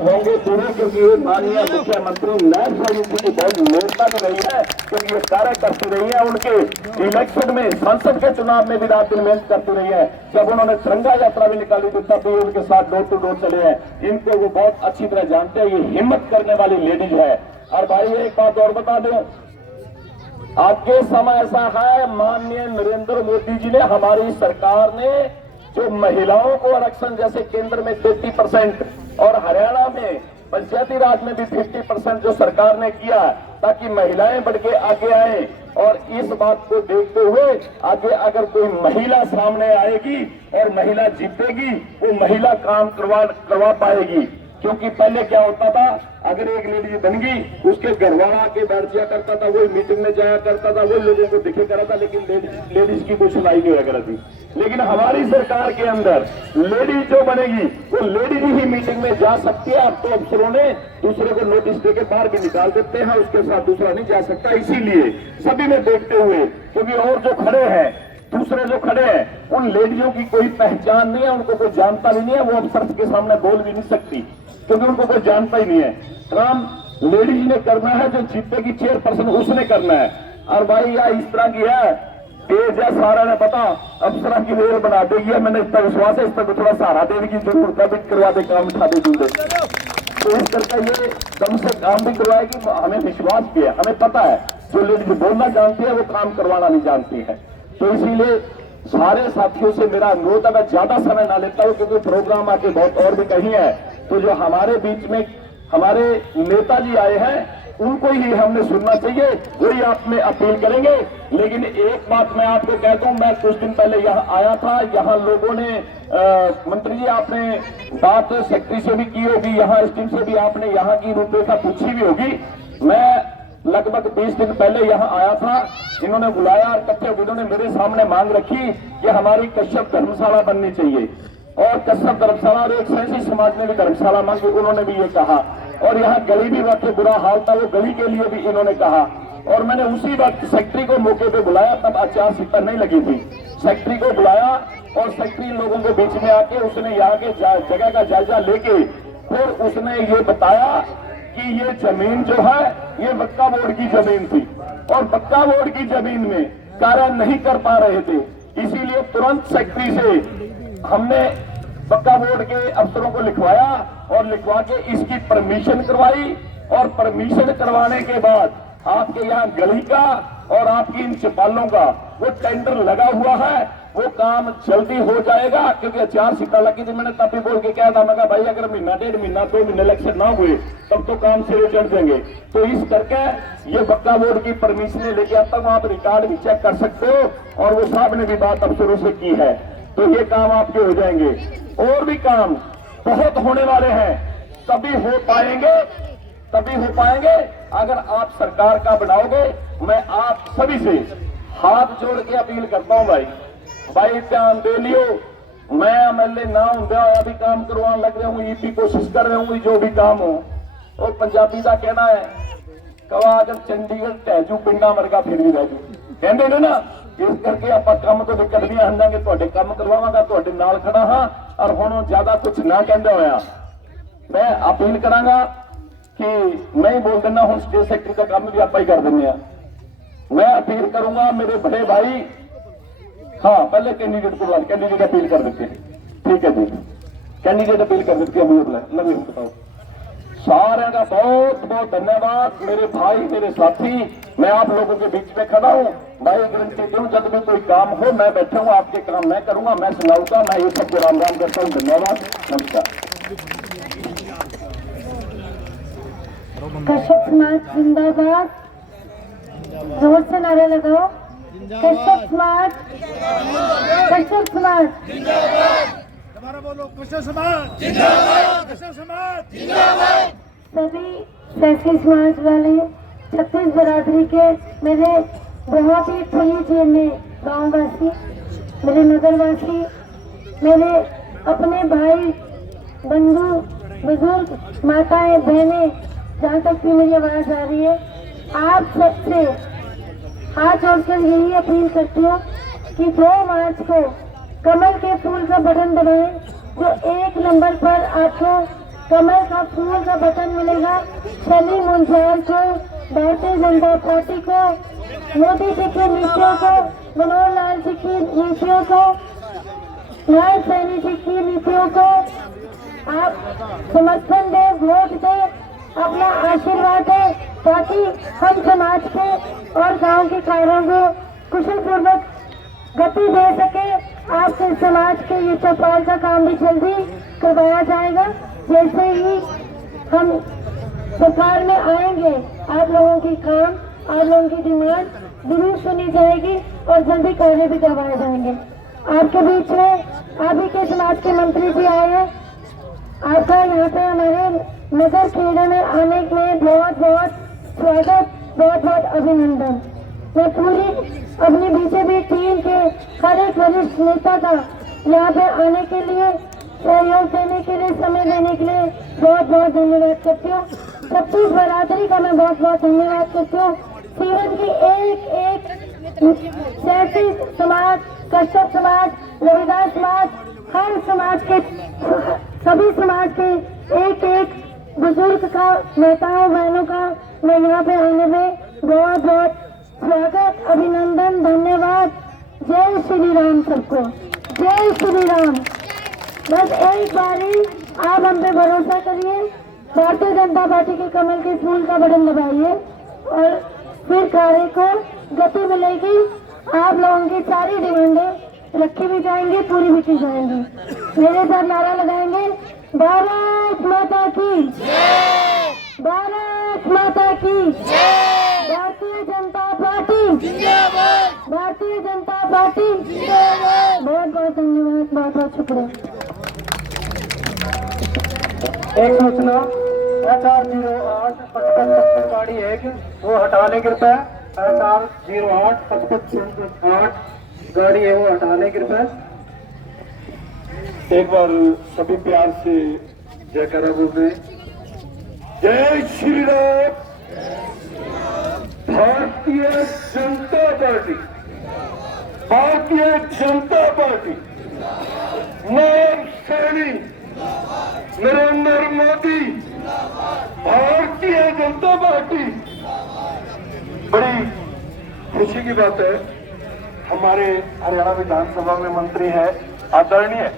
होंगे पूरे, क्योंकि माननीय मुख्यमंत्री नैब समिति की बहुत लोकता में रही है, क्योंकि ये कार्य करती रही है। उनके इलेक्शन में, संसद के चुनाव में भी रात दिन मेहनत करती रही है। जब उन्होंने तिरंगा यात्रा भी निकाली थी तब भी उनके साथ डोर टू डोर चले हैं। इनको वो बहुत अच्छी तरह जानते हैं, ये हिम्मत करने वाली लेडीज है। और भाई एक बात और बता दूं, आज के समय ऐसा है, माननीय नरेंद्र मोदी जी ने, हमारी सरकार ने जो महिलाओं को आरक्षण, जैसे केंद्र में 50% और हरियाणा में पंचायती राज में भी 50% जो सरकार ने किया, ताकि महिलाएं बढ़ के आगे आए। और इस बात को देखते हुए आगे अगर कोई महिला सामने आएगी और महिला जीतेगी, वो महिला काम करवा पाएगी। क्योंकि पहले क्या होता था, अगर एक लेडीज बन गई, उसके घरवाला के बैठ जाया करता था, वही मीटिंग में जाया करता था, वही लोगों को दिखे करा था, लेकिन लेडीज की कोई सुनाई नहीं होया थी। लेकिन हमारी सरकार के अंदर लेडीज जो बनेगी, वो लेडीज ही मीटिंग में जा सकती है। अब तो अफसरों ने दूसरे को नोटिस देके बाहर भी निकाल देते हैं, उसके साथ दूसरा नहीं जा सकता। इसीलिए सभी में देखते हुए, क्योंकि और जो खड़े हैं, दूसरे जो खड़े हैं, उन लेडीजों की कोई पहचान नहीं है, उनको कोई जानता भी नहीं है, वो अफसर के सामने बोल भी नहीं सकती, क्योंकि उनको कोई जानता ही नहीं है। काम लेडीज ने करना है, जो जीतेगी चेयरपर्सन उसने करना है। और भाई यह इस तरह की है, तेज है, सारा ने पता, अफसर की रेल बना देगी। मैंने इतना विश्वास है, इस पर थोड़ा सहारा देने की जरूरत है, भी करवा दे, काम उठा दे दूंगे। तो इस करके ये दम से काम भी करवाएगी, हमें विश्वास भी है, हमें पता है जो लेडीज बोलना जानती है वो काम करवाना नहीं जानती है। तो इसीलिए सारे साथियों से मेरा अनुरोध है, मैं ज्यादा समय ना लेता हूं, क्योंकि प्रोग्राम आके बहुत और भी कहीं है। तो जो हमारे बीच में हमारे नेताजी आए हैं, उनको ही हमने सुनना चाहिए, वही आप में अपील करेंगे। लेकिन एक बात मैं आपको कह दूं, मैं कुछ दिन पहले यहाँ आया था, यहाँ लोगों ने मंत्री जी आपने बात सेक्रेटरी से भी की होगी, यहाँ एसडीएम से भी आपने यहाँ की रूपरेखा पूछी भी होगी। मैं लगभग 20 दिन पहले यहाँ आया था, इन्होंने बुलाया और इकट्ठे इन्होंने मेरे सामने मांग रखी कि हमारी कश्यप धर्मशाला बननी चाहिए। और कश्यप धर्मशाला और एक सैंसी समाज ने भी धर्मशाला मांगी, उन्होंने भी ये कहा। और यहाँ गली भी वाकई बुरा हाल था, वो गली के लिए भी इन्होंने कहा। और मैंने उसी वक्त सेक्रेटरी को मौके पे बुलाया, तब आचार संहिता नहीं लगी थी। सेक्रेटरी को बुलाया और सेक्रेटरी लोगों के बीच में आके उसने यहाँ के जगह का जायजा लेके फिर उसने ये बताया कि ये जमीन जो है ये वक्का बोर्ड की जमीन थी, और वक्का बोर्ड की जमीन में कार्य नहीं कर पा रहे थे। इसीलिए तुरंत सेक्रेटरी से हमने वक्का बोर्ड के अफसरों को लिखवाया और लिखवा के इसकी परमिशन करवाई। और परमिशन करवाने के बाद आपके यहाँ गली का और आपकी इन चौपालों का वो टेंडर लगा हुआ है, वो काम जल्दी हो जाएगा। क्योंकि आचार संहिता लगी थी, मैंने तब भी बोल के कहा था, मैं भाई अगर महीना 1.5 महीना 2 महीने इलेक्शन ना हुए तब तो काम सिरे चढ़ देंगे। तो इस करके ये वक्का बोर्ड की परमिशन लेके अब तक आप रिकॉर्ड भी चेक कर सकते हो, और वो साहब ने भी बात अफसरों से की है। तो ये काम आपके हो जाएंगे। और भी काम बहुत होने वाले हैं, तभी हो पाएंगे अगर आप सरकार का बनाओगे। मैं आप सभी से हाथ जोड़ के अपील करता हूं, भाई ध्यान दे लियो। मैं एमएलए ना होंदा अभी काम करवाने लग रहा हूं, ईपी कोशिश कर रहा हूं, जो भी काम हो। और पंजाबी का कहना है, कवा अगर चंडीगढ़ टहजू पिंडा मरगा फिर भी रहजू, कहते ने ना। इस करके आप काम तो कर भी आंदांगे, तुहाडे काम करवावांगा, तुहाडे नाल खड़ा हां। और हुण ज्यादा कुछ ना कहंदे होया मैं अपील करांगा कि नहीं बोल देना, हूं स्टेट सेक्रेटरी का काम भी आप ही कर देंगे। मैं अपील करूंगा मेरे बड़े भाई, हाँ पहले कैंडिडेट को कैंडिडेट अपील कर देते हैं, ठीक है जी, कैंडिडेट अपील कर देते हैं। लगे बताओ, सारे का बहुत बहुत धन्यवाद मेरे भाई, मेरे साथी। मैं आप लोगों के बीच में खड़ा हूं भाई, गारंटी दूं जब भी कोई काम हो मैं बैठा हूं, आपके काम मैं करूंगा, मैं सुनाऊंगा। मैं ये सबको राम राम करता हूं, धन्यवाद, नमस्कार। कश्यप समाज जिंदाबाद, जोर से नारे लगाओ। कश्यप समाज, कश्यप समाज हमारा बोलो, कश्यप समाज जिंदाबाद, कश्यप समाज जिंदाबाद। सभी सैसी समाज वाले, 36 बरादरी के मेरे बहुत ही प्रिय गाँव वासी, मेरे नगरवासी, मेरे अपने भाई बंधु बुजुर्ग, माताएं बहनें, जहाँ तक भी मेरी आवाज आ रही है, आप सबसे हाथ जोड़कर यही अपील करती हूँ कि 2 मार्च को कमल के फूल का बटन दबाएं, जो 1 नंबर पर आपको कमल का फूल का बटन मिलेगा शनि मुंजाल को, भारतीय जनता पार्टी को, मोदी जी की नीतियों को, मनोहर लाल जी की नीतियों को, न्याय सैनी जी की नीतियों को आप समर्थन दे, वोट दे, अपना आशीर्वाद दे, ताकि हम समाज के और गांव के कार्यों को कुशल पूर्वक गति दे सके। आपके समाज के ये चौपाल का काम भी जल्दी करवाया जाएगा। जैसे ही हम सरकार में आएंगे आप लोगों की काम, आप लोगों की डिमांड जरूर सुनी जाएगी और जल्दी कार्य भी करवाए जाएंगे। आपके बीच में आप ही के समाज के मंत्री जी आए हैं, आपका यहाँ पे हमारे नगर खेड़े में आने में बहुत बहुत स्वागत, बहुत बहुत अभिनंदन। मैं पूरी अपनी बीजेपी टीम के हर एक वरिष्ठ नेता का यहाँ पे आने के लिए, सहयोग देने के लिए, समय देने के लिए बहुत बहुत धन्यवाद करती हूँ। छत्तीस बरादरी का मैं बहुत बहुत धन्यवाद करती हूँ। जीवन की एक एक जैसी समाज, कश्यप समाज, रविदास समाज, हर समाज के, सभी समाज के एक एक बुजुर्ग का, नेताओं बहनों का मैं यहाँ पे आने में बहुत बहुत स्वागत, अभिनंदन, धन्यवाद। जय श्री राम सबको, जय श्री राम। बस एक बारी आप हम पे भरोसा करिए, भारतीय जनता पार्टी के कमल के फूल का बटन दबाइए और फिर कार्य को गति मिलेगी। आप लोगों की सारी डिमांडें रखी भी जाएंगी, पूरी भी की जाएंगी। मेरे साथ नारा लगाएंगे, भारत माता की, भारत माता की, भारतीय जनता पार्टी, भारतीय जनता पार्टी। बहुत बहुत धन्यवाद, बहुत बहुत शुक्रिया। एक सूचना, HR08 55 गाड़ी है वो हटाने कृपया। HR08 55 गाड़ी है वो हटाने कृपया। एक बार सभी प्यार से जयकारा बोल रहे हैं। जय Shri Ram. Bharatiya Janata party, Bharatiya Janata party, Nayab Saini Narendra Modi, Bharatiya Janata party. बड़ी खुशी की बात है, हमारे हरियाणा विधानसभा में मंत्री है आदरणीय